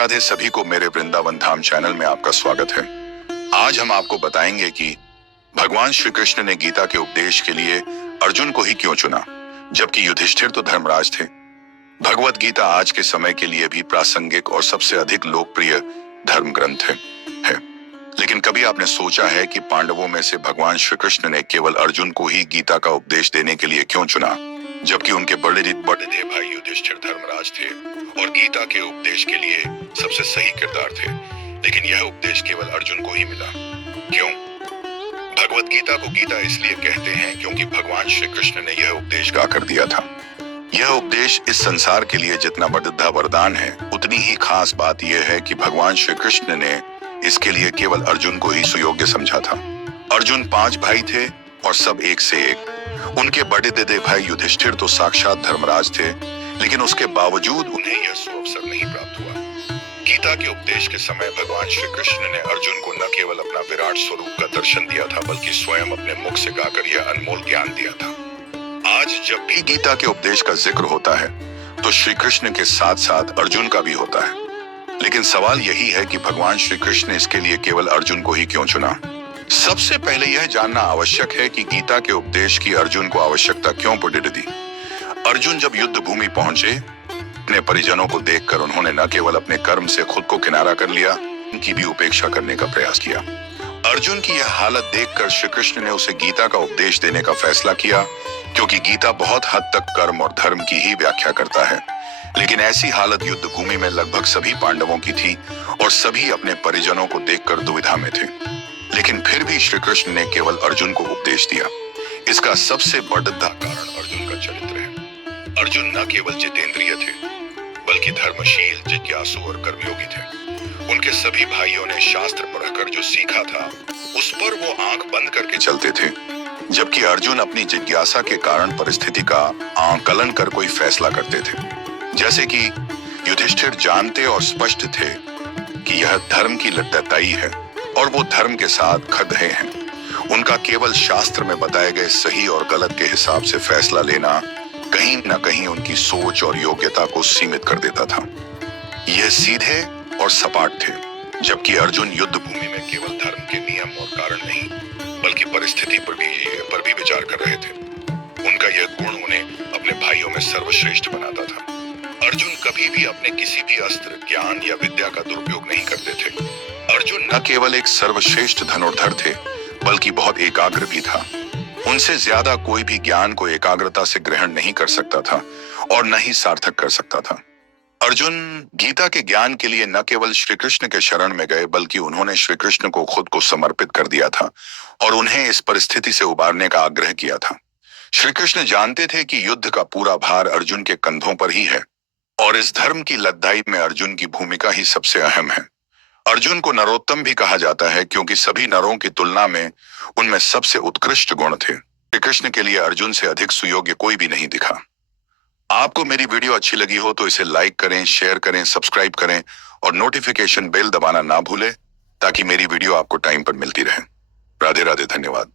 राधे सभी को मेरे वृंदावन धाम चैनल में आपका स्वागत है। आज हम आपको बताएंगे कि भगवान श्री कृष्ण ने गीता के उपदेश के लिए अर्जुन को ही क्यों चुना, जबकि युधिष्ठिर तो धर्मराज थे। भगवत गीता आज के समय के लिए भी प्रासंगिक और सबसे अधिक लोकप्रिय धर्म ग्रंथ है। लेकिन कभी आपने सोचा है कि पांडवों में से भगवान श्री कृष्ण ने केवल अर्जुन को ही गीता का उपदेश देने के लिए क्यों चुना, जबकि उनके बड़े भाई युधिष्ठिर धर्मराज थे और गीता के उपदेश के लिए सबसे सही किरदार थे। लेकिन यह उपदेश केवल अर्जुन को ही मिला। क्यों? भगवत गीता को गीता इसलिए कहते हैं क्योंकि भगवान श्री कृष्ण ने यह उपदेश गा कर दिया था। यह उपदेश इस संसार के लिए जितना बड़ा वरदान है, उतनी ही खास बात यह है कि भगवान श्री कृष्ण ने इसके लिए केवल अर्जुन को ही सुयोग्य समझा था। अर्जुन 5 भाई थे और सब एक से एक। उनके बड़े भाई युधिष्ठिर तो साक्षात धर्मराज थे, लेकिन उसके बावजूद उन्हें यह सुअवसर नहीं प्राप्त हुआ। गीता के उपदेश के समय भगवान श्री कृष्ण ने अर्जुन को न केवल अपना विराट स्वरूप का दर्शन दिया था, बल्कि स्वयं अपने मुख से गाकर यह अनमोल ज्ञान दिया था। आज जब भी गीता के उपदेश का जिक्र होता है, तो श्री कृष्ण के साथ साथ अर्जुन का भी होता है। लेकिन सवाल यही है कि भगवान श्री कृष्ण ने इसके लिए केवल अर्जुन को ही क्यों चुना। सबसे पहले यह जानना आवश्यक है कि गीता के उपदेश की अर्जुन को आवश्यकता क्यों पड़ दी। अर्जुन जब युद्ध भूमि पहुंचे, अपने परिजनों को देखकर उन्होंने न केवल अपने कर्म से खुद को किनारा कर लिया, उनकी भी उपेक्षा करने का प्रयास किया। अर्जुन की यह हालत देखकर श्री कृष्ण ने उसे गीता का उपदेश देने का फैसला किया, क्योंकि गीता बहुत हद तक कर्म और धर्म की ही व्याख्या करता है। लेकिन ऐसी हालत युद्ध भूमि में लगभग सभी पांडवों की थी और सभी अपने परिजनों को देखकर दुविधा में थे। लेकिन फिर भी श्री कृष्ण ने केवल अर्जुन को उपदेश दिया। इसका सबसे बड़ा कारण अर्जुन का चरित्र है। अर्जुन न केवल जितेंद्रिय थे, बल्कि धर्मशील, जिज्ञासु और कर्मयोगी थे। उनके सभी भाइयों ने शास्त्र पढ़कर जो सीखा था, उस पर वो आंख बंद करके चलते थे, जबकि अर्जुन अपनी जिज्ञासा के कारण परिस्थिति का आकलन कर कोई फैसला करते थे। जैसे कि युधिष्ठिर जानते और स्पष्ट थे कि यह धर्म की लड़ाई है और वो धर्म के साथ खड़े हैं। उनका केवल शास्त्र में बताए गए सही और गलत के हिसाब से फैसला लेना कहीं न कहीं उनकी सोच और योग्यता को सीमित कर देता था। यह सीधे और सपाट थे, जबकि अर्जुन युद्ध भूमि में केवल धर्म के नियम और कारण नहीं, बल्कि परिस्थिति पर भी विचार कर रहे थे। उनका यह गुण उन्हें अपने भाइयों में सर्वश्रेष्ठ बनाता था। अर्जुन कभी भी अपने किसी भी अस्त्र, ज्ञान या विद्या का दुरुपयोग नहीं करते थे। अर्जुन न केवल एक सर्वश्रेष्ठ धनुर्धर थे, बल्कि बहुत एकाग्र भी था। उनसे ज्यादा कोई भी ज्ञान को एकाग्रता से ग्रहण नहीं कर सकता था और न ही सार्थक कर सकता था। अर्जुन गीता के ज्ञान के लिए न केवल श्री कृष्ण के शरण में गए, बल्कि उन्होंने श्री कृष्ण को खुद को समर्पित कर दिया था और उन्हें इस परिस्थिति से उबारने का आग्रह किया था। श्री कृष्ण जानते थे कि युद्ध का पूरा भार अर्जुन के कंधों पर ही है और इस धर्म की लड़ाई में अर्जुन की भूमिका ही सबसे अहम है। अर्जुन को नरोत्तम भी कहा जाता है, क्योंकि सभी नरों की तुलना में उनमें सबसे उत्कृष्ट गुण थे। श्री कृष्ण के लिए अर्जुन से अधिक सुयोग्य कोई भी नहीं दिखा। आपको मेरी वीडियो अच्छी लगी हो तो इसे लाइक करें, शेयर करें, सब्सक्राइब करें और नोटिफिकेशन बेल दबाना ना भूलें, ताकि मेरी वीडियो आपको टाइम पर मिलती रहे। राधे राधे, धन्यवाद।